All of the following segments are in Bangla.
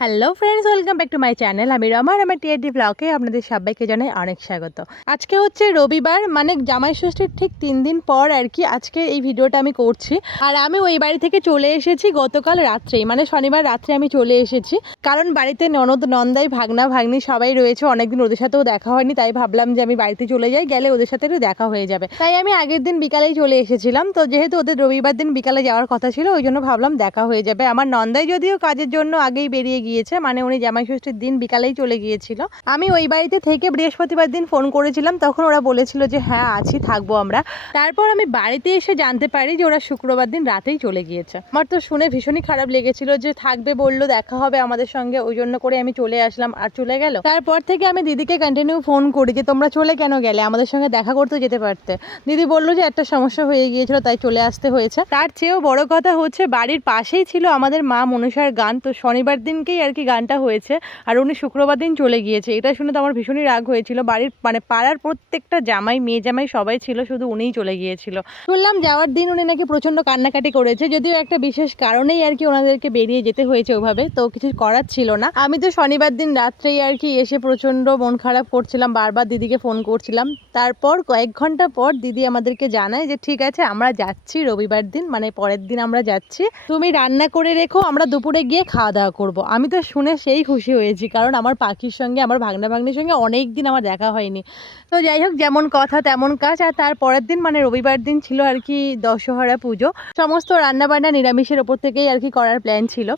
Hello friends welcome back to my channel আমি রমা আমার টিআরডি ব্লগে আপনাদের সবাইকে জানাই অনেক স্বাগত। আজকে হচ্ছে রবিবার মানে জামাই ষষ্ঠীর ঠিক তিন দিন পর আর কি আজকে এই ভিডিওটা আমি করছি। আর আমি ওই বাড়ি থেকে চলে এসেছি গতকাল রাত্রেই মানে শনিবার রাত্রে আমি চলে এসেছি। কারণ বাড়িতে ননদ, নন্দাই, ভাগনা, ভাগ্নি সবাই রয়েছে, অনেকদিন ওদের সাথেও দেখা হয়নি, তাই ভাবলাম যে আমি বাড়িতে চলে যাই, গেলে ওদের সাথে দেখা হয়ে যাবে। তাই আমি আগের দিন বিকালেই চলে এসেছিলাম, তো যেহেতু ওদের রবিবার দিন বিকালে যাওয়ার কথা ছিল, ওই জন্য ভাবলাম দেখা হয়ে যাবে। আমার নন্দাই যদিও কাজের জন্য আগেই বেরিয়ে গিয়েছে মানে উনি জামাই ষষ্ঠীর দিন বিকালেই চলে গিয়েছিল। আমি ওই বাড়িতে থেকে বৃহস্পতিবার দিন ফোন করেছিলাম, তখন ওরা বলেছিল যে হ্যাঁ আছি, থাকব আমরা। তারপর আমি বাড়িতে এসে জানতে পারি যে, ওরা শুক্রবার দিন রাতেই চলে গিয়েছে। আমার তো শুনে ভীষণই খারাপ লেগেছিল যে, থাকবে, বলল, দেখা হবে আমাদের সঙ্গে। ওই জন্য করে আমি চলে আসলাম আর চলে গেল। তারপর থেকে আমি দিদিকে কন্টিনিউ ফোন করি যে, তোমরা চলে কেন গেলে? আমাদের সঙ্গে দেখা করতে যেতে পারতে। দিদি বলল যে, একটা সমস্যা হয়ে গিয়েছিল, তাই চলে আসতে হয়েছে। তার চেয়েও বড় কথা হচ্ছে, বাড়ির পাশেই ছিল আমাদের মা মনসার গান। তো শনিবার দিনকেই আর কি গানটা হয়েছে, আর উনি শুক্রবার দিন চলে গিয়েছে। এটা শুনে তো আমার ভীষণই রাগ হয়েছিল। বাড়ির মানে পাড়ার প্রত্যেকটা জামাই, মেয়ে জামাই সবাই ছিল, শুধু উনিই চলে গিয়েছিল। শুনলাম যাওয়ার দিন উনি নাকি প্রচণ্ড কান্নাকাটি করেছে, যদিও একটা বিশেষ কারণেই আর কি ওনাদেরকে বেরিয়ে যেতে হয়েছে ওভাবে, তো কিছু করার ছিল না। আমি তো শনিবার দিন রাত্রেই আর কি এসে প্রচণ্ড মন খারাপ করছিলাম, বারবার দিদিকে ফোন করছিলাম। তারপর কয়েক ঘণ্টা পর দিদি আমাদেরকে জানায় যে, ঠিক আছে, আমরা যাচ্ছি রবিবার দিন মানে পরের দিন আমরা যাচ্ছি। তুমি রান্না করে রেখো, আমরা দুপুরে গিয়ে খাওয়া দাওয়া করব। আমি তো শুনে সেই খুশি হয়েছি, কারণ আমার পাখির সঙ্গে, আমার ভাগনা ভাগ্নির সঙ্গে অনেক দিন আমার দেখা হয়নি। তো যাই হোক, যেমন কথা তেমন কাজ, আর তার পরের দিন মানে রবিবার দিন ছিল আর কি দশহরা পুজো। সমস্ত রান্নাবান্না নিরামিষের ওপর থেকেই আর কি করার প্ল্যান ছিল।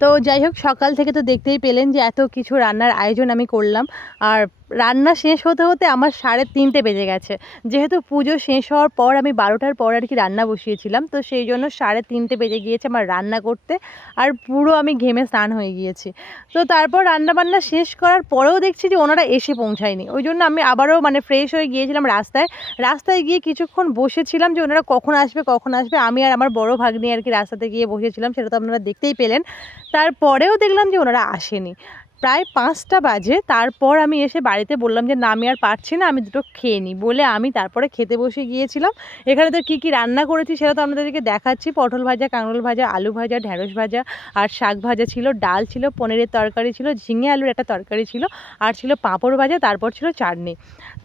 তো যাই হোক, সকাল থেকে তো দেখতেই পেলেন যে এত কিছু রান্নার আয়োজন আমি করলাম। আর রান্না শেষ হতে হতে আমার সাড়ে তিনটে বেজে গেছে। যেহেতু পুজো শেষ হওয়ার পর আমি বারোটার পর আর কি রান্না বসিয়েছিলাম, তো সেই জন্য সাড়ে তিনটে বেজে গিয়েছে আমার রান্না করতে আর পুরো আমি ঘেমে স্নান হয়ে গিয়েছি। তো তারপর রান্না বান্না শেষ করার পরেও দেখছি যে ওনারা এসে পৌঁছায়নি। ওই জন্য আমি আবারও মানে ফ্রেশ হয়ে গিয়েছিলাম রাস্তায়। রাস্তায় গিয়ে কিছুক্ষণ বসেছিলাম যে ওনারা কখন আসবে কখন আসবে। আমি আর আমার বড় ভাগ্নি আর কি রাস্তাতে গিয়ে বসেছিলাম, সেটা তো আপনারা দেখতেই পেলেন। তারপরেও দেখলাম যে ওনারা আসেনি। প্রায় পাঁচটা বাজে। তারপর আমি এসে বাড়িতে বললাম যে, না, আমি আর পারছি না, আমি দুটো খেয়ে নিই। বলে আমি তারপরে খেতে বসে গিয়েছিলাম। এখানে তো কী কী রান্না করেছি সেটা তো আপনাদেরকে দেখাচ্ছি। পটল ভাজা, কাঁকরোল ভাজা, আলু ভাজা, ঢ্যাঁড়স ভাজা আর শাক ভাজা ছিল, ডাল ছিল, পনিরের তরকারি ছিল, ঝিঙে আলুর একটা তরকারি ছিল আর ছিল পাঁপড় ভাজা, তারপর ছিল চাটনি।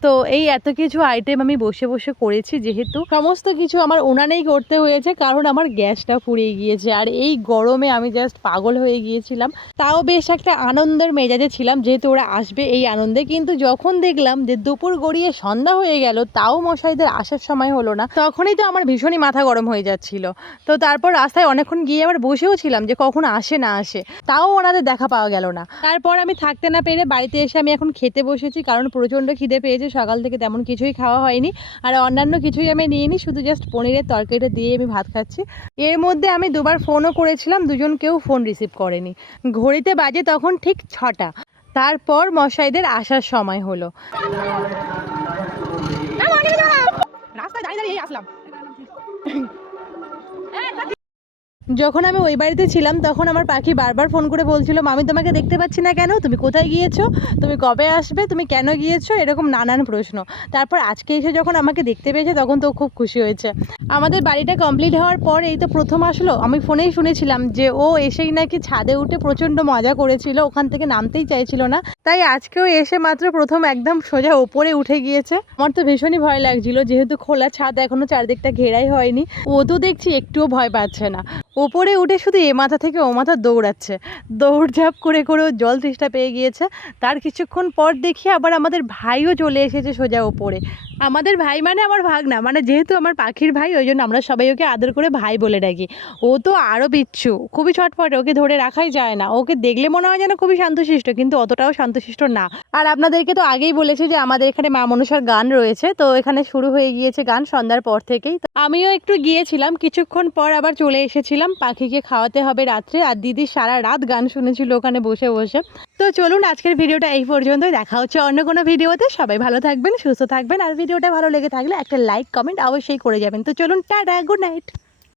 তো এই এত কিছু আইটেম আমি বসে বসে করেছি যেহেতু। সমস্ত কিছু আমার উনানেই করতে হয়েছে, কারণ আমার গ্যাসটা ফুরিয়ে গিয়েছে। আর এই গরমে আমি জাস্ট পাগল হয়ে গিয়েছিলাম। তাও বেশ একটা আনন্দের মেজাজে ছিলাম, যেহেতু ওরা আসবে এই আনন্দে। কিন্তু যখন দেখলাম যে দুপুর গড়িয়ে সন্ধ্যা হয়ে গেল, তাও মশাইদের আসার সময় হলো না, তখনই তো আমার ভীষণই মাথা গরম হয়ে যাচ্ছিল। তো তারপর রাস্তায় অনেকক্ষণ গিয়ে আবার বসেও ছিলাম যে কখন আসে না আসে, তাও ওনাদের দেখা পাওয়া গেল না। তারপর আমি থাকতে না পেরে বাড়িতে এসে আমি এখন খেতে বসেছি, কারণ প্রচণ্ড খিদে পেয়েছে, সকাল থেকে তেমন কিছুই খাওয়া হয়নি। আর অন্যান্য কিছুই আমি নিইনি, শুধু জাস্ট পনিরের তরকারিটা দিয়ে আমি ভাত খাচ্ছি। এর মধ্যে আমি দুবার ফোনও করেছিলাম দুজন কেউ ফোন রিসিভ করেনি। ঘড়িতে বাজে তখন ঠিক ছটা। তারপর মশাইদের আসার সময় হলো। যখন আমি ওই বাড়িতে ছিলাম, তখন আমার পাখি বারবার ফোন করে বলছিল, মামি, তোমাকে দেখতে পাচ্ছি না কেন? তুমি কোথায় গিয়েছো? তুমি কবে আসবে? তুমি কেন গিয়েছো? এরকম নানান প্রশ্ন। তারপর আজকে এসে যখন আমাকে দেখতে পেয়েছে, তখন তো খুব খুশি হয়েছে। আমাদের বাড়িটা কমপ্লিট হওয়ার পর এই তো প্রথম আসলো। আমি ফোনেই শুনেছিলাম যে, ও এসেই নাকি ছাদে উঠে প্রচণ্ড মজা করেছিল, ওখান থেকে নামতেই চাইছিল না। তাই আজকেও এসে মাত্র প্রথম একদম সোজা ওপরে উঠে গিয়েছে। আমার তো ভীষণই ভয় লাগছিল, যেহেতু খোলা ছাদ এখনও চারদিকটা ঘেরাই হয়নি। ও তো দেখছি, একটুও ভয় পাচ্ছে না। ওপরে উঠে শুধু এ মাথা থেকে ও মাথা দৌড়াচ্ছে। দৌড়ঝাঁপ করে করে ও জল তৃষ্ঠা পেয়ে গিয়েছে। তার কিছুক্ষণ পর দেখি আবার আমাদের ভাইও চলে এসেছে সোজা ওপরে। আমাদের ভাই মানে আমার ভাগনা মানে যেহেতু আমার পাখির ভাই, ওই জন্য আমরা সবাই ওকে আদর করে ভাই বলে ডাকি। ও তো আরও বিচ্ছু খুবই ছটফটে, ওকে ধরে রাখাই যায় না। ওকে দেখলে মনে হয় যেন খুবই শান্তশিষ্ট, কিন্তু অতটাও শান্তশিষ্ট না। আর আপনাদেরকে তো আগেই বলেছি যে আমাদের এখানে মা মনসার গান রয়েছে, তো এখানে শুরু হয়ে গিয়েছে গান সন্ধ্যার পর থেকেই। তো আমিও একটু গিয়েছিলাম, কিছুক্ষণ পর আবার চলে এসেছিলাম, পাখিকে খাওয়াতে হবে রাত্রে, আর দিদি সারা রাত গান শুনেছিল ওখানে বসে বসে। তো চলুন আজকের ভিডিওটা এই পর্যন্তই, দেখা হচ্ছে অন্য কোনো ভিডিওতে, সবাই ভালো থাকবেন, সুস্থ থাকবেন, আর ভিডিওটা ভালো লেগে থাকলে একটা লাইক কমেন্ট অবশ্যই করে যাবেন। তো চলুন, টাটা গুড নাইট